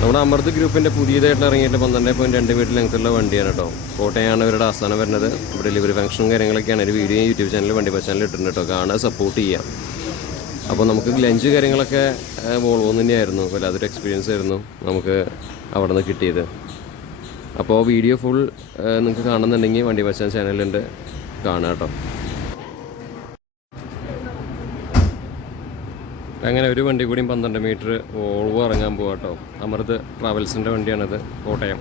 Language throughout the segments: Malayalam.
നമ്മുടെ അമൃത് ഗ്രൂപ്പിൻ്റെ പുതിയതായിട്ട് ഇറങ്ങിയിട്ട് 12.2 മീറ്റർ ലെങ്ത്തുള്ള വണ്ടിയാണ് കേട്ടോ. കോട്ടയാണ് ഇവരുടെ ആസ്ഥാനം വരുന്നത്. ഇവിടെ ഡെലിവറി ഫംഗ്ഷനും കാര്യങ്ങളൊക്കെയാണ്. ഒരു വീഡിയോ യൂട്യൂബ് ചാനൽ വണ്ടി ചാനൽ ഇട്ടിട്ടുണ്ട് കേട്ടോ. കാണാൻ സപ്പോർട്ട് ചെയ്യാം. അപ്പോൾ നമുക്ക് ലഞ്ച് കാര്യങ്ങളൊക്കെ വോൾവോ തന്നെയായിരുന്നു. വല്ലാത്തൊരു എക്സ്പീരിയൻസ് ആയിരുന്നു നമുക്ക് അവിടെ നിന്ന് കിട്ടിയത്. അപ്പോൾ വീഡിയോ ഫുൾ നിങ്ങൾക്ക് കാണുന്നുണ്ടെങ്കിൽ വണ്ടി പച്ചാൻ ചാനലുണ്ട്, കാണാം കേട്ടോ. അങ്ങനെ ഒരു വണ്ടി കൂടിയും 12 മീറ്റർ വോൾവോ ഇറങ്ങാൻ പോകാം കേട്ടോ. അമൃത് ട്രാവൽസിൻ്റെ വണ്ടിയാണിത്, കോട്ടയം.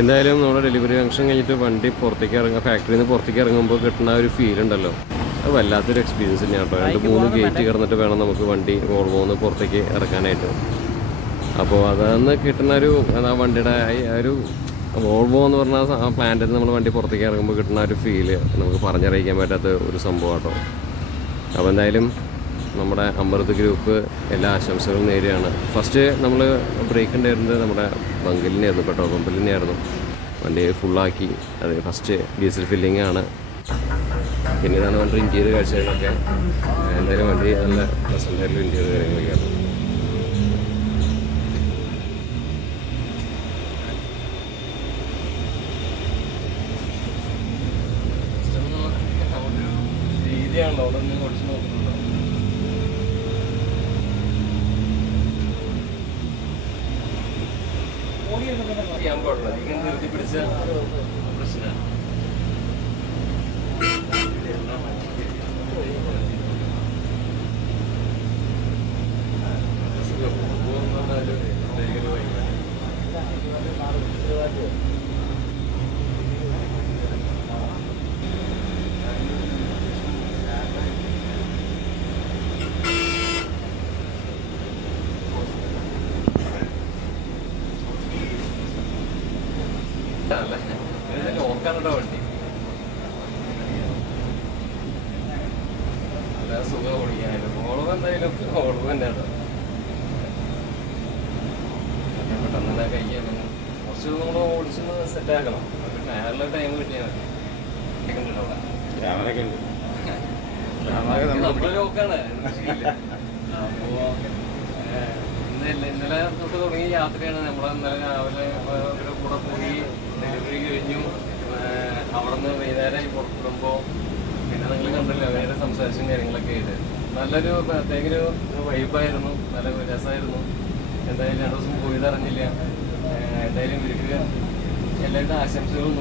എന്തായാലും നമ്മുടെ ഡെലിവറി ഫംഗ്ഷൻ കഴിഞ്ഞിട്ട് വണ്ടി പുറത്തേക്ക് ഫാക്ടറിയിൽ നിന്ന് പുറത്തേക്ക് ഇറങ്ങുമ്പോൾ കിട്ടുന്ന ഒരു ഫീൽ ഉണ്ടല്ലോ, അത് വല്ലാത്തൊരു എക്സ്പീരിയൻസ് തന്നെയാണ് കേട്ടോ. 2-3 ഗേറ്റ് കിടന്നിട്ട് വേണം നമുക്ക് വണ്ടി വോൾവോന്ന് പുറത്തേക്ക് ഇറക്കാനായിട്ട്. അപ്പോൾ അതെന്ന് കിട്ടുന്ന ഒരു വണ്ടിയുടെ ഒരു വോൾവോ എന്ന് പറഞ്ഞാൽ ആ പ്ലാന്റിൽ നിന്ന് നമ്മൾ വണ്ടി പുറത്തേക്ക് ഇറങ്ങുമ്പോൾ കിട്ടുന്ന ഒരു ഫീല് നമുക്ക് പറഞ്ഞറിയിക്കാൻ പറ്റാത്ത ഒരു സംഭവം കേട്ടോ. അപ്പോൾ എന്തായാലും നമ്മുടെ അമൃത് ഗ്രൂപ്പ് എല്ലാ ആശംസകളും നേരെയാണ്. ഫസ്റ്റ് നമ്മൾ ബ്രേക്ക് ഉണ്ടായിരുന്നത് നമ്മുടെ ബങ്കലിനായിരുന്നു, പെട്രോൾ പമ്പിൽ തന്നെയായിരുന്നു. വണ്ടി ഫുള്ളാക്കി, അത് ഫസ്റ്റ് ഡീസൽ ഫില്ലിംഗ് ആണ്. പിന്നെ ഇതാണ് വണ്ടി ഇൻറ്റീരിയർ കാഴ്ചകളൊക്കെ. എന്തായാലും വണ്ടി നല്ല പ്രസൻ്റ് ആയിട്ടുള്ള ഇൻറ്റീരിയർ കാര്യങ്ങളൊക്കെയാണ്. രീതിയാണല്ലോ അവിടെ നിന്ന് കുറച്ച് നോക്കുന്നുണ്ടോ. ചെയ്യാൻ പാടില്ല, ഇങ്ങനെ നിർത്തി പിടിച്ച പ്രശ്നമാണ്. നോക്കാനുണ്ടോ വണ്ടി നല്ല സുഖം ഓടിക്കാനായിട്ട്. ഓളവ് എന്തായാലും ഓളവ് തന്നെയാണോ. പെട്ടെന്ന് തന്നെ കഴിക്കാൻ കുറച്ച് നമ്മൾ ഓടിച്ചൊന്ന് സെറ്റാക്കണം. ടയറിലെ ടൈം കിട്ടിയാൽ മതി. നോക്കാണ്. അപ്പോൾ ഇന്നലെ തൊട്ട് തുടങ്ങിയ യാത്രയാണ്. നമ്മൾ ഇന്നലെ രാവിലെ അവരുടെ കൂടെ പോയി ഡെലിവറി കഴിഞ്ഞു. അവിടെ നിന്ന് വൈകുന്നേരം പുറപ്പെടുമ്പോൾ പിന്നെ നിങ്ങൾ കണ്ടല്ലോ അവരുടെ സംസാരിച്ചും കാര്യങ്ങളൊക്കെ ആയിട്ട് നല്ലൊരു പ്രത്യേക വൈബായിരുന്നു, നല്ല രസമായിരുന്നു. എന്തായാലും 2 ദിവസം പോയതറിഞ്ഞില്ല. എന്തായാലും ഇവർക്ക് എല്ലാവരുടെ ആശംസകളും